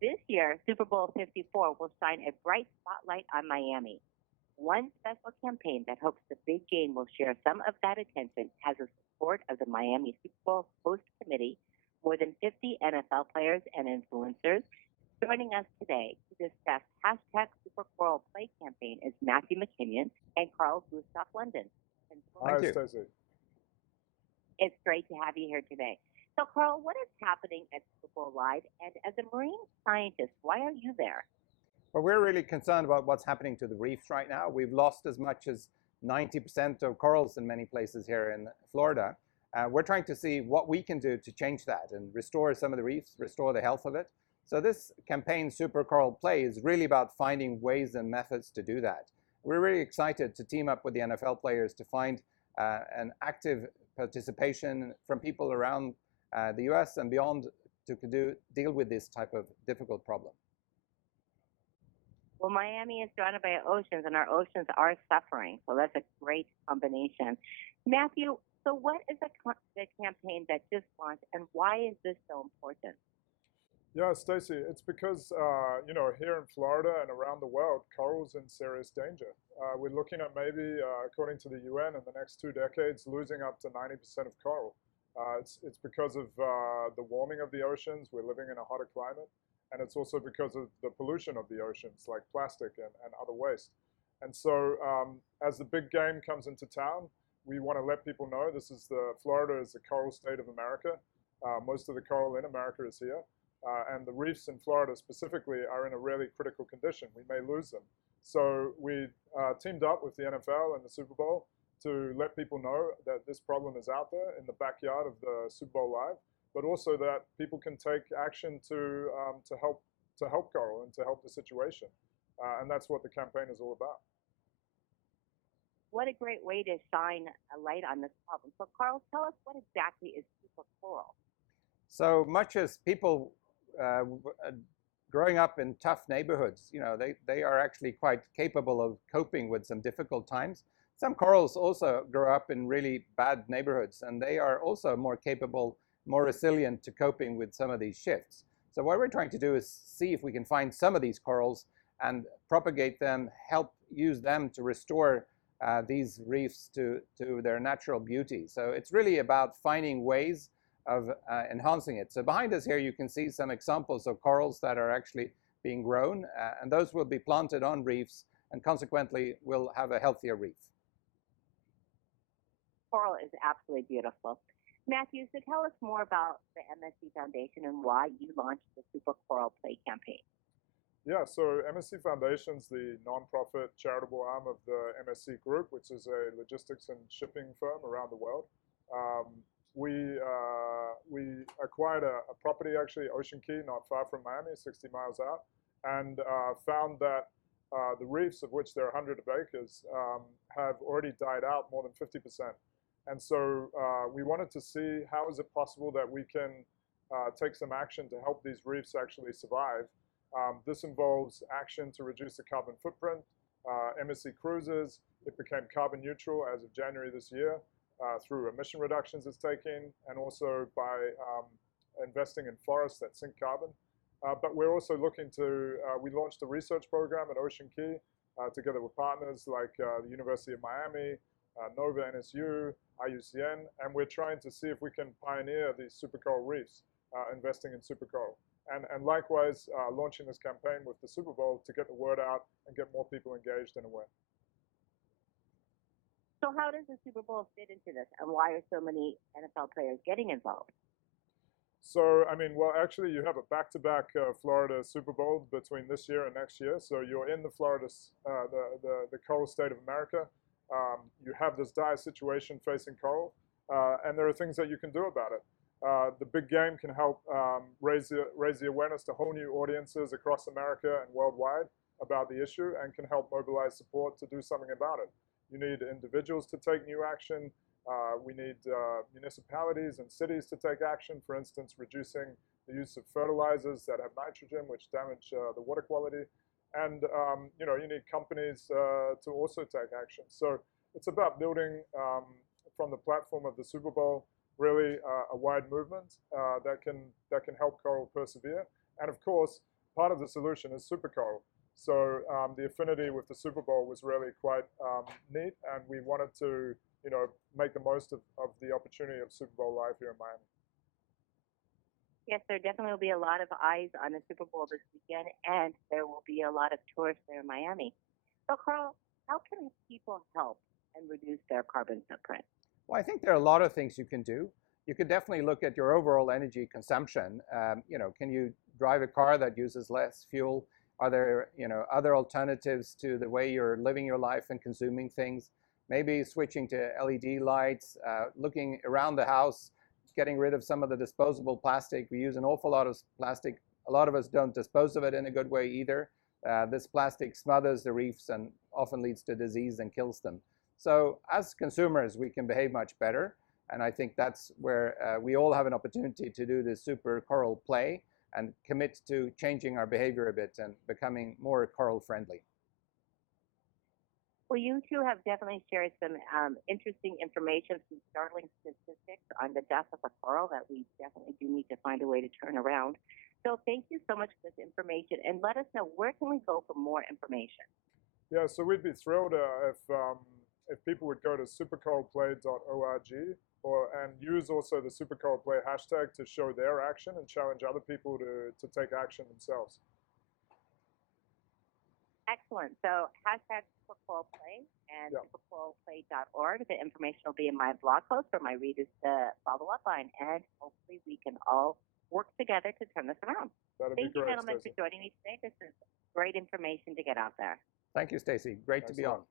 This year, Super Bowl 54 will shine a bright spotlight on Miami. One special campaign that hopes the big game will share some of that attention has the support of the Miami Super Bowl host committee, more than 50 NFL players and influencers. Joining us today to discuss hashtag Super Coral Play campaign is Matthew McKinnon and Carl Gustav London. Hi, Stacey. It's great to have you here today. So, Carl, what is happening at Super Bowl Live? And as a marine scientist, why are you there? Well, we're really concerned about what's happening to the reefs right now. We've lost as much as 90% of corals in many places here in Florida. We're trying to see what we can do to change that and restore some of the reefs, restore the health of it. So this campaign, Super Coral Play, is really about finding ways and methods to do that. We're really excited to team up with the NFL players to find an active participation from people around the US and beyond to deal with this type of difficult problem. Well, Miami is surrounded by oceans, and our oceans are suffering, so that's a great combination. Matthew, so what is the campaign that just launched, and why is this so important? Yeah, Stacey, it's because, here in Florida and around the world, coral's in serious danger. We're looking at maybe, according to the UN, in the next 2 decades, losing up to 90% of coral. It's because of the warming of the oceans. We're living in a hotter climate. And it's also because of the pollution of the oceans, like plastic and other waste. And so as the big game comes into town, we want to let people know Florida is the coral state of America. Most of the coral in America is here. And the reefs in Florida specifically are in a really critical condition. We may lose them. So we teamed up with the NFL and the Super Bowl to let people know that this problem is out there in the backyard of the Super Bowl Live, but also that people can take action to help coral and to help the situation. And that's what the campaign is all about. What a great way to shine a light on this problem. So, Carl, tell us what exactly is super coral? So much as people growing up in tough neighborhoods, they are actually quite capable of coping with some difficult times. Some corals also grow up in really bad neighborhoods, and they are also more capable, more resilient to coping with some of these shifts. So what we're trying to do is see if we can find some of these corals and propagate them, help use them to restore these reefs to their natural beauty. So it's really about finding ways of enhancing it. So behind us here you can see some examples of corals that are actually being grown, and those will be planted on reefs and consequently will have a healthier reef. Coral is absolutely beautiful. Matthew, so tell us more about the MSC Foundation and why you launched the Super Coral Play campaign. Yeah, so MSC Foundation's the nonprofit charitable arm of the MSC Group, which is a logistics and shipping firm around the world. We acquired a property, actually, Ocean Key, not far from Miami, 60 miles out, and found that the reefs, of which there are hundreds of acres, have already died out more than 50%. And so we wanted to see how is it possible that we can take some action to help these reefs actually survive. This involves action to reduce the carbon footprint. MSC Cruises, it became carbon neutral as of January this year through emission reductions it's taking, and also by investing in forests that sink carbon. But we're also looking to, we launched a research program at Ocean Key together with partners like the University of Miami, Nova NSU, IUCN, and we're trying to see if we can pioneer these supercoral reefs, investing in supercoral. And likewise, launching this campaign with the Super Bowl to get the word out and get more people engaged and aware. So how does the Super Bowl fit into this, and why are so many NFL players getting involved? So, well, actually, you have a back-to-back Florida Super Bowl between this year and next year. So you're in the Florida, the coral state of America. You have this dire situation facing coral, and there are things that you can do about it. The big game can help raise the awareness to whole new audiences across America and worldwide about the issue, and can help mobilize support to do something about it. You need individuals to take new action. We need municipalities and cities to take action, for instance, reducing the use of fertilizers that have nitrogen, which damage the water quality. And you need companies to also take action. So it's about building from the platform of the Super Bowl really a wide movement that can help coral persevere. And of course, part of the solution is super coral. So the affinity with the Super Bowl was really quite neat, and we wanted to, make the most of the opportunity of Super Bowl live here in Miami. Yes, there definitely will be a lot of eyes on the Super Bowl this weekend, and there will be a lot of tourists there in Miami. So, Carl, how can people help and reduce their carbon footprint? Well, I think there are a lot of things you can do. You could definitely look at your overall energy consumption. Can you drive a car that uses less fuel? Are there, other alternatives to the way you're living your life and consuming things? Maybe switching to LED lights, looking around the house, getting rid of some of the disposable plastic. We use an awful lot of plastic. A lot of us don't dispose of it in a good way either. This plastic smothers the reefs and often leads to disease and kills them. So as consumers, we can behave much better. And I think that's where we all have an opportunity to do this super coral play and commit to changing our behavior a bit and becoming more coral friendly. Well, you two have definitely shared some interesting information, some startling statistics on the death of a coral that we definitely do need to find a way to turn around. So thank you so much for this information, and let us know, where can we go for more information? Yeah, so we'd be thrilled if people would go to supercoralplay.org and use also the supercoralplay hashtag to show their action and challenge other people to take action themselves. Excellent. So hashtag supercoralplay and supercoralplay.org. The information will be in my blog post for my readers to follow up on, and hopefully we can all work together to turn this around. That'd be Thank you, great, gentlemen, Stacey. for joining me today. This is great information to get out there. Thank you, Stacey. Great to be on.